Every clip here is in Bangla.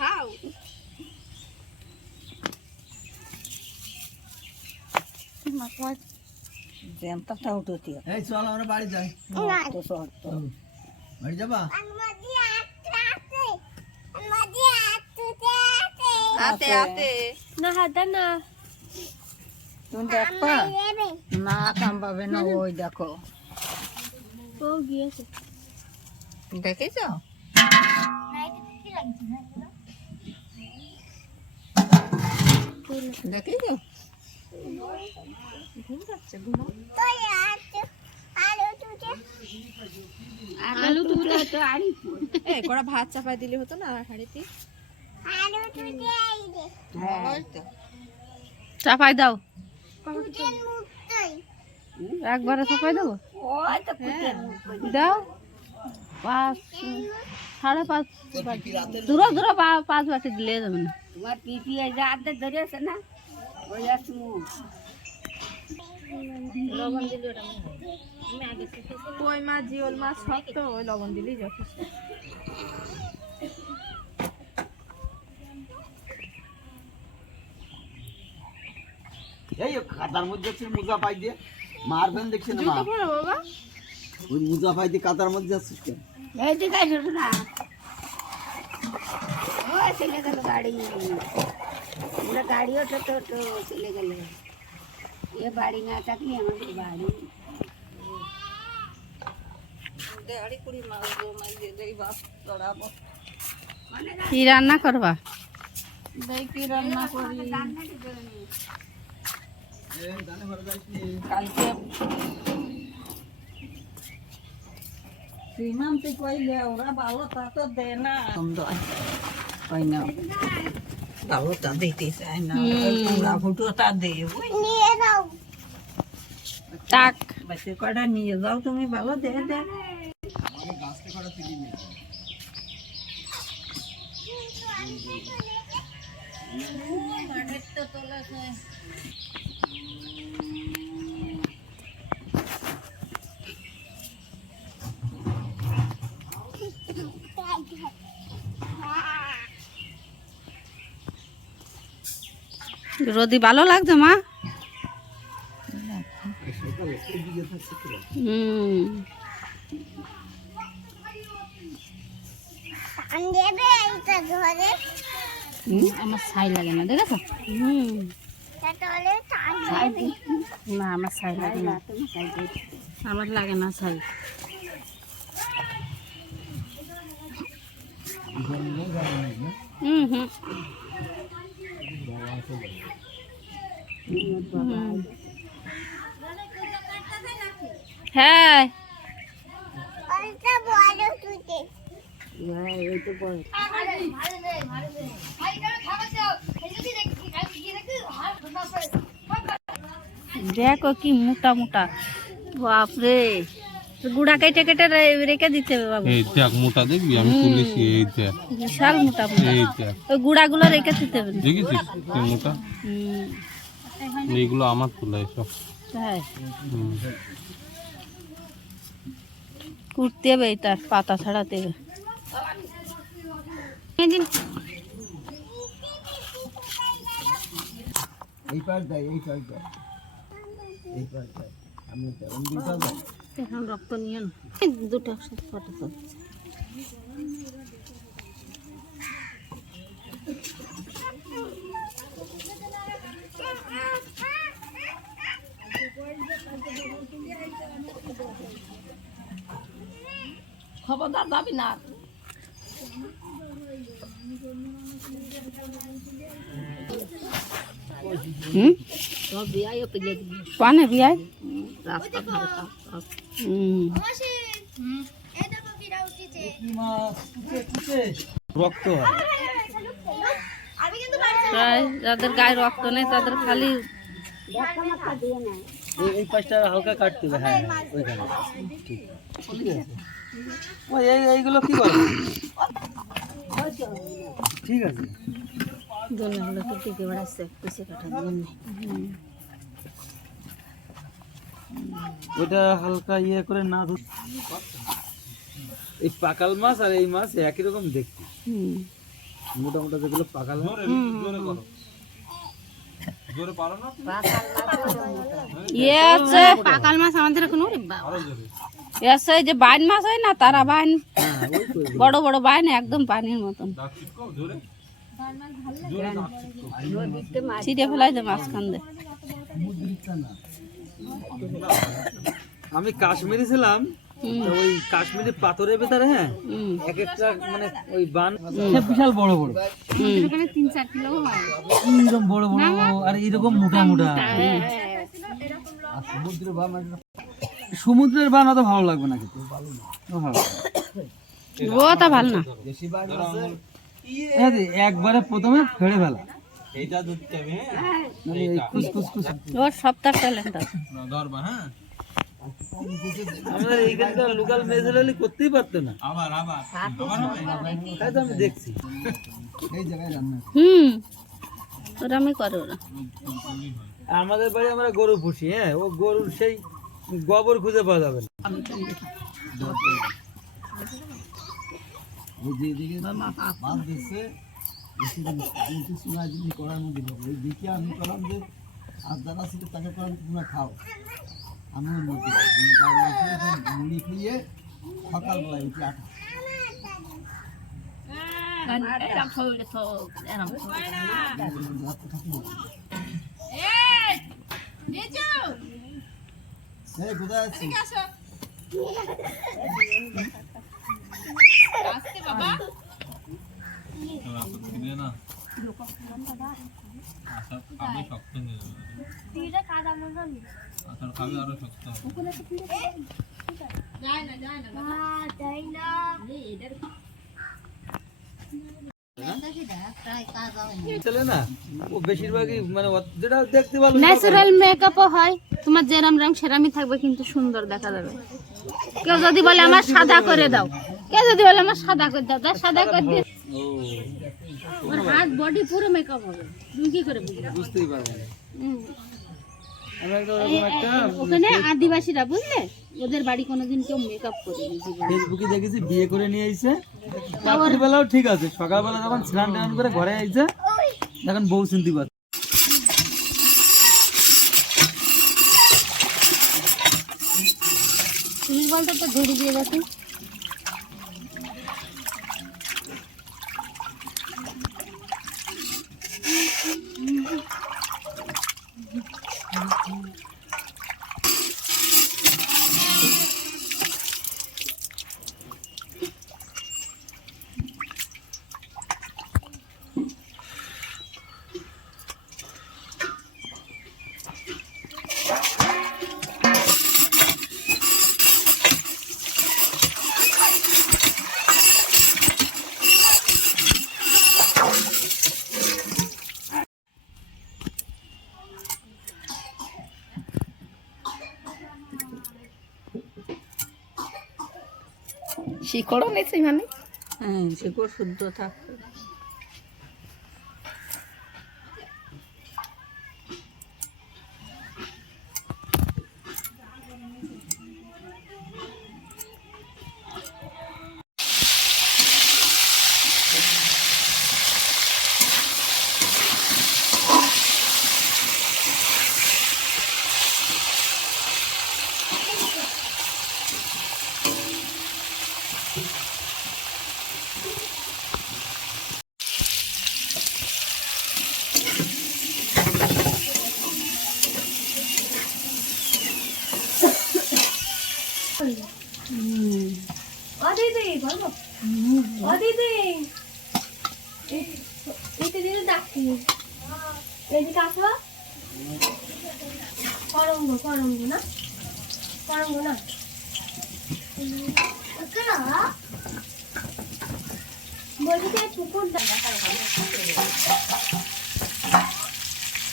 খাও জ্যামটা উঠতে এই চল আমরা বাড়ি যাই তো শর্ত বাড়ি যাবা আতে আতে না হাতে না তুমি দেখবা না কাম পাবে না ওই দেখো ও গিয়েছে দেখেছো দেখেছো আলু তুলে তো আড়ি কড়া ভাত চাপাই দিলে হতো না হাড়িতে চাপাই দাও একবারে চাপাই দেবো দাও 5 দূর দূর 5 বাটি দিলে যাবে না তোমার পিপি আদে ধরেছে না ওই আছে লবণ দিলে ওটা আমি আগে কই মাছ জিওল মাছ সব তো ওই লবণ দিলেই যথেষ্ট এই কাদার মধ্যে আছে মুজা পাই দিয়ে মারবেন দেখছেন না জুতো পরো বাবা ওই মুজা পাই দিয়ে কাদার মধ্যে আছিস কেন এই দিকে আসো না ওই চলে গেল গাড়ি আমরা গাড়ি ওঠো তো চলে গেল ये बाड़ी ना ताकि हमारी बाड़ी देड़ी कुड़ी मार दो मैं दे दे बाप तोड़ाबो की रान्ना करबा दई की रान्ना करी ए दाने भर जाइए কালকে শ্রীমন্ত কইলে ওরা ভালো তা তো দে না সুন্দর কই না ভালো তা দিতে চায় না পুরা ফুটো তা দে নিয়ে নাও টাক বাসে কড়া নিয়ে যাও তুমি ভালো দে দে আমাকে গাছতে কড়া তুলি নি গাড়ির তো তোলাছে রোদি ভালো লাগছে মা আমার ছাই লাগে না দেখেছো না আমার ছাই লাগে না আমার লাগে না ছাই হ্যাঁ দেখো কি মোটা মোটা বাপরে গুড়া কেটে কেটে রেখে দিতে হবে বাবু এই দেখ মোটা দেখবি আমি তুলেছি এই দেখ বিশাল মোটা মোটা এই দেখ ওই গুড়াগুলো রেখে দিতে হবে দেখেছিস কি মোটা এইগুলো আমার তোলা এসব তাই হুম। কুটতে হবে তার পাতা ছাড়াতে হবে এই পাশ দেয় এই পাশ দেয় এই পাশ দেয় আমি দিতে হবে এখন রক্ত নিয়ে না দুটো ফটো তো খবরদার যাবি না পানে বিয়ায় রাস্তা রক্ত যাদের গায়ে রক্ত নেই তাদের খালি এই পাশটা হালকা কাটতে হবে হ্যাঁ ওইখানে ঠিক আছে ওই এইগুলো কি করে ঠিক আছে দোলনাগুলো তো টিকে বেড়াচ্ছে পিছিয়ে কাটার জন্য ওটা হালকা ইয়ে করে না এই পাকাল মাছ আর এই মাছ একই রকম দেখতে মোটা মোটা যেগুলো পাকালে ইয়ে আছে পাকাল মাছ আমাদের এখন আছে যে বাইন মাছ হয় না তারা বাইন বড় বড় বাইন একদম পানির মতন ছিটে ফেলাই যে মাঝখান দিয়ে। আমি কাশ্মীরে ছিলাম, তো ওই কাশ্মীরি পাথরের ভেতরে হ্যাঁ এক একটা মানে ওই বান বিশাল বড় বড়, 3-4 কিলো হয় এরকম বড় বড় আর এরকম মোটা মোটা। সমুদ্রের বান অত ভালো লাগবে না, কিন্তু ওটা ভালো না। একবারে প্রথমে ফেড়ে ফেলা ওর সপ্তাহ ট্যালেন্ট আছে। আমাদের এইখানকার লোকাল মেজেলালি করতেই পারতো না, তাই তো আমি দেখছি এই জায়গায় রান্না। ওরা আমি করে ওরা আমাদের বাড়ি আমরা গরু পুষি, হ্যাঁ ও গরুর সেই গোবর খুঁজে পাওয়া যাবে না। ন্যাচারাল মেকআপও হয়, তোমার যেরাম রং সেরামই থাকবে কিন্তু সুন্দর দেখা যাবে। কেউ যদি বলে আমার সাদা করে দাও, কেউ যদি বলে আমার সাদা করে দাও, তার সাদা করে দিয়ে ওর হাত বডি পুরো মেকআপ হবে, তুমি কি করে বুঝতেই পারবে না। ওখানে আদিবাসীরা বুঝলে ওদের বাড়ি কোনোদিন কেউ মেকআপ করেনি। ফেসবুকে দেখেছি বিয়ে করে নিয়ে আইছে, রাত্রিবেলাও ঠিক আছে, সকালবেলা যখন স্নান টান করে ঘরে আইছে এখন বউ চিনতে পারছে। তুমি বলতে তো ধরে দিয়ে গেছে। শিকড়ও নেই মানে, হ্যাঁ শিকড় শুদ্ধ থাকবে।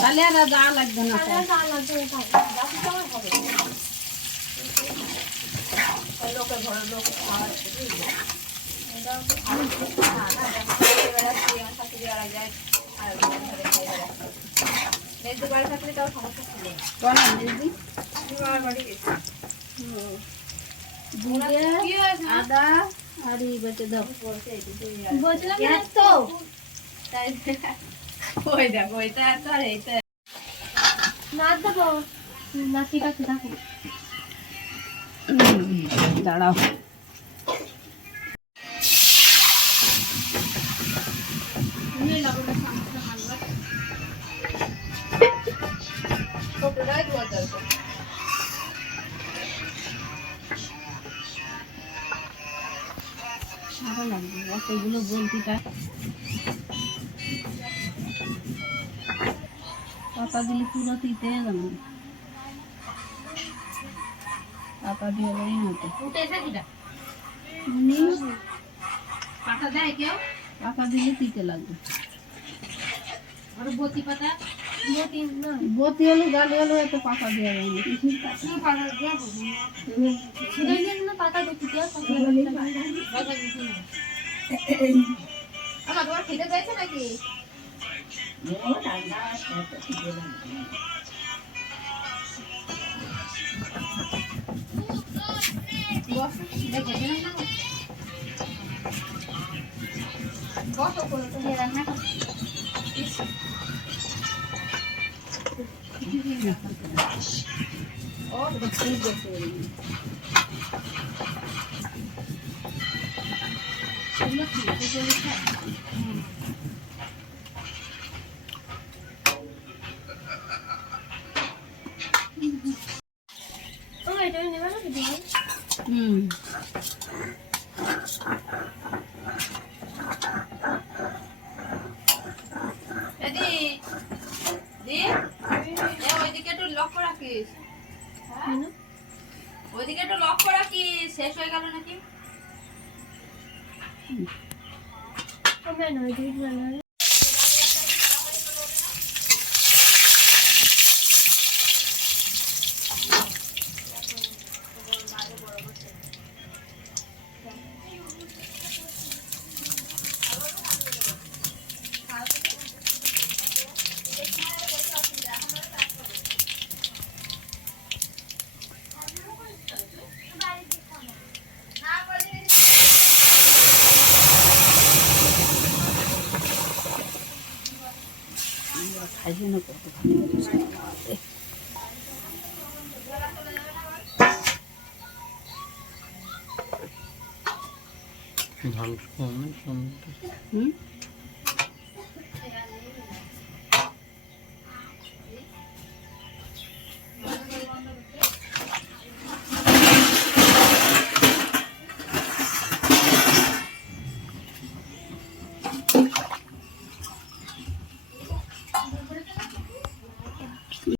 তাহলে আর যা লাগবে না, আদা আর এই বেটে দাও। ওই দেখো এটা এত আর এইটা দাঁড়াও ভালো লাগবে অতগুলো বলতিটা পাতা দিলে পুরো তিতে যাবে পাতা দিয়ে গেলেই মতো পাতা দেয় কেউ পাতা দিলে তিতে লাগবে বতি হলো গালি হলো এত পাতা দেওয়া যায় তোমার খেতে চাইছে নাকি ওইদিকে একটু লক্ষ্য রাখিস ওইদিকে একটু লক্ষ্য রাখিস শেষ হয়ে গেল নাকি খাইছে না কত ঝাল কম